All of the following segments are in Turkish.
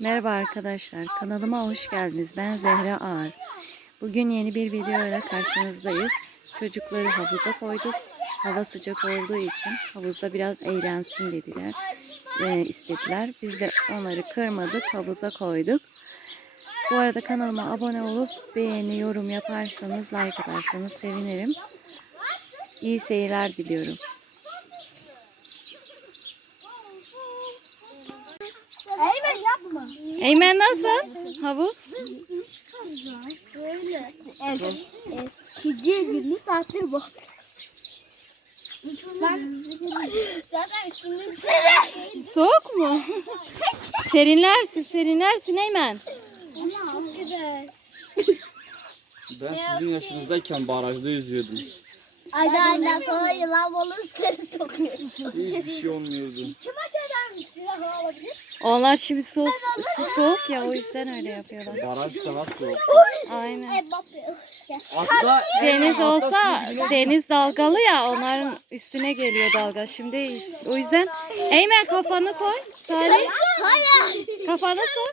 Merhaba arkadaşlar, kanalıma hoş geldiniz. Ben Zehra Ağar. Bugün yeni bir video ile karşınızdayız. Çocukları havuza koyduk. Hava sıcak olduğu için havuzda biraz eğlensin dediler, e, istediler. Biz de onları kırmadık, havuza koyduk. Bu arada kanalıma abone olup beğeni, yorum yaparsanız, like atarsanız sevinirim. İyi seyirler diliyorum. Eymen yapma. Eymen nasıl? Havuz? Böyle. Evet. 20 saattir bu. Ben zaten üstümde bir şey Soğuk mu? Serinlersin, serinlersin Eymen. Ama çok güzel. Ben sizin yaşınızdayken barajda yüzüyordum. Ayda aydan sonra yılan balığı seni sokuyor. Hiçbir şey olmuyordu. Kim aşağıdan alabilir? Onlar şimdi su, su soğuk ya o yüzden öyle yapıyorlar. Baraj daha soğuk. Aynen. Hatta Deniz olsa deniz dalgalı ya onların üstüne geliyor dalga. Şimdi o yüzden Eymen kafanı koy. Salih Hayır. kafanı koy.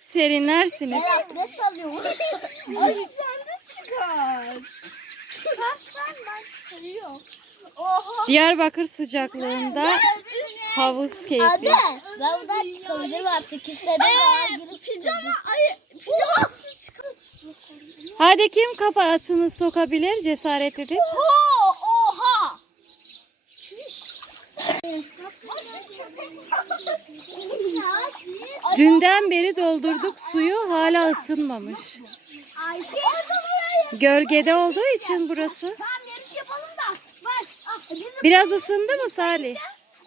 Serinlersiniz. Ne sallıyorum? Ay sen de çıkar. Çıkarsan ben çıkarıyorum. Oha. Diyarbakır sıcaklığında havuz keyfi. Abi ben buradan çıkabilirim artık. İstediğim kadar girip Pijama ay pijaması çıkar. Hadi kim kafasını sokabilir cesaret edip? Oha! Oha! Dünden beri doldurduk suyu hala ısınmamış. Ayşe. Gölgede olduğu için burası. Tamam yarış yapalım da. Bak. ah, Biraz ısındı mı Salih?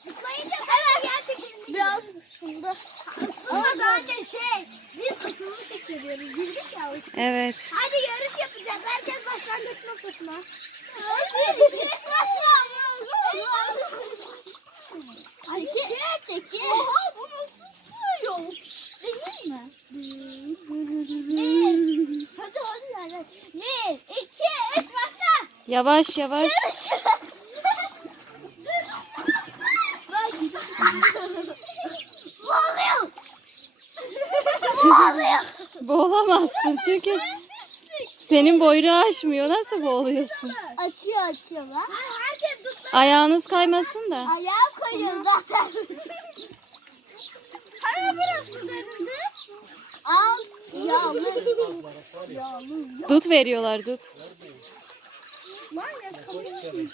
zıplayınca sen gerçekten biraz ısındı. Isınmadı anne şey. Biz ısınmış hissediyoruz. Girdik ya işte. Evet. Hadi yarış yapacağız. Herkes başlangıç noktasına. Hadi çek çek. Oha bu nasıl sığıyor? Değil mi? Bir. Hadi hadi hadi. Bir, iki, üç başla. Yavaş yavaş. Bak. Çünkü senin boyunu aşmıyor. Nasıl boğuluyorsun? Açıyor açıyor lan. Ayağınız kaymasın da. Ayağı koyuyor zaten. Hani burası derinde? Alt yağlı. Yağlı. Dut veriyorlar dut. Lan yakalıyor.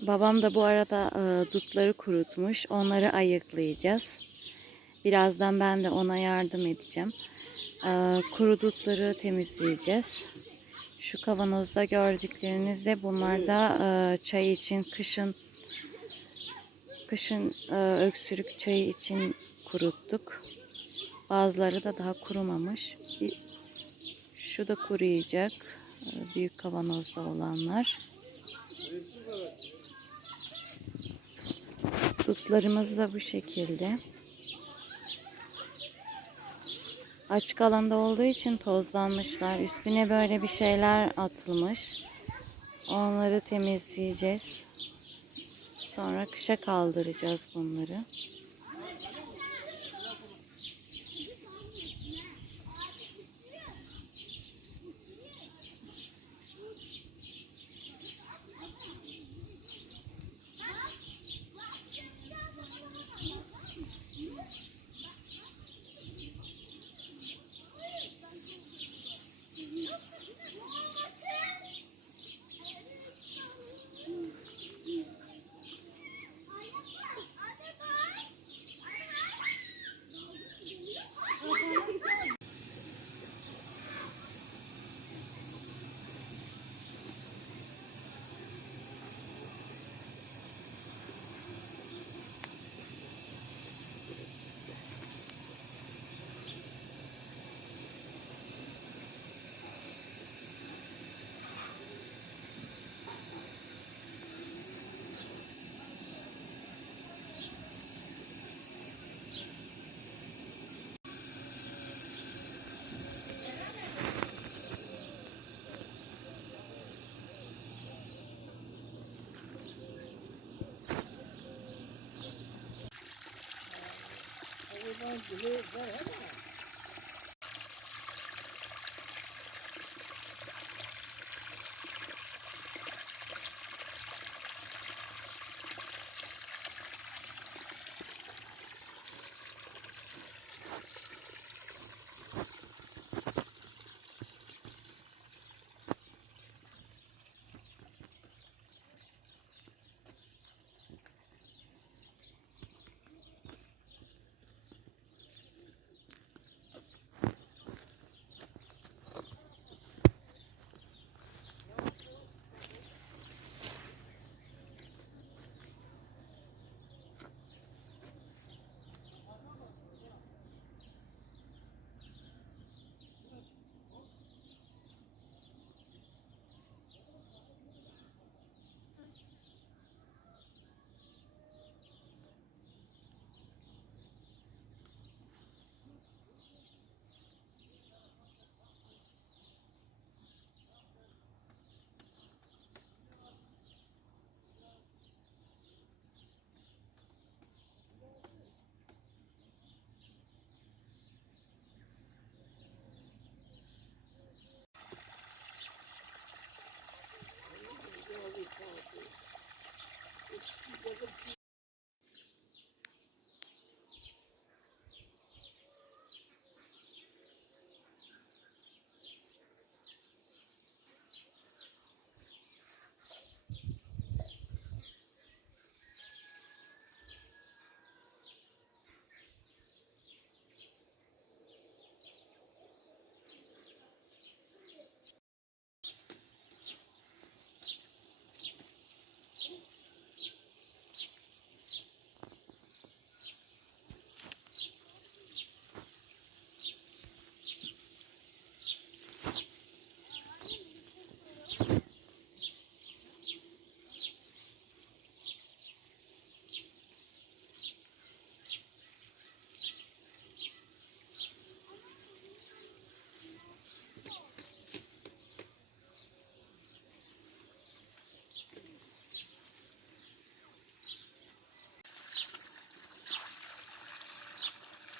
Babam da bu arada e, dutları kurutmuş. Onları ayıklayacağız. Birazdan ben de ona yardım edeceğim. E, kuru dutları temizleyeceğiz. Şu kavanozda gördükleriniz de bunlar da e, çay için kışın kışın e, öksürük çayı için kuruttuk. Bazıları da daha kurumamış. Şu da kuruyacak. e, büyük kavanozda olanlar. Dutlarımız da bu şekilde. Açık alanda olduğu için tozlanmışlar. Üstüne böyle bir şeyler atılmış. Onları temizleyeceğiz. Sonra kışa kaldıracağız bunları. Now you hear it.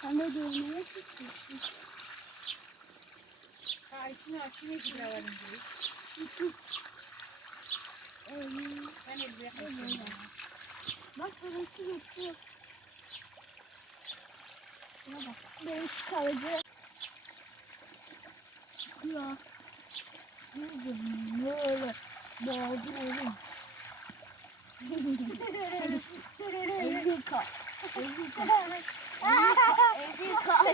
De dövmeye çıkıyorsun. Karşına açına gidiyorlar Ben elbise Bak burası geçiyor. Şuna bak. Benim kalıcı. Çıkıyor. Böyle boğazı oğlum. Evlika.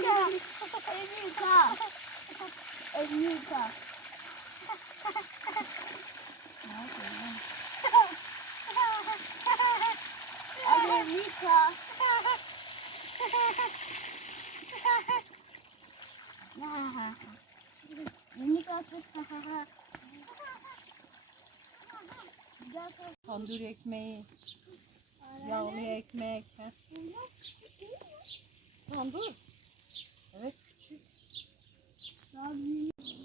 Evlika. Evlika. Evlika. Evlika. Evlika. Evlika. Tandır ekmeği, yağlı ekmek. Tandır. Evet küçük. Daha büyük.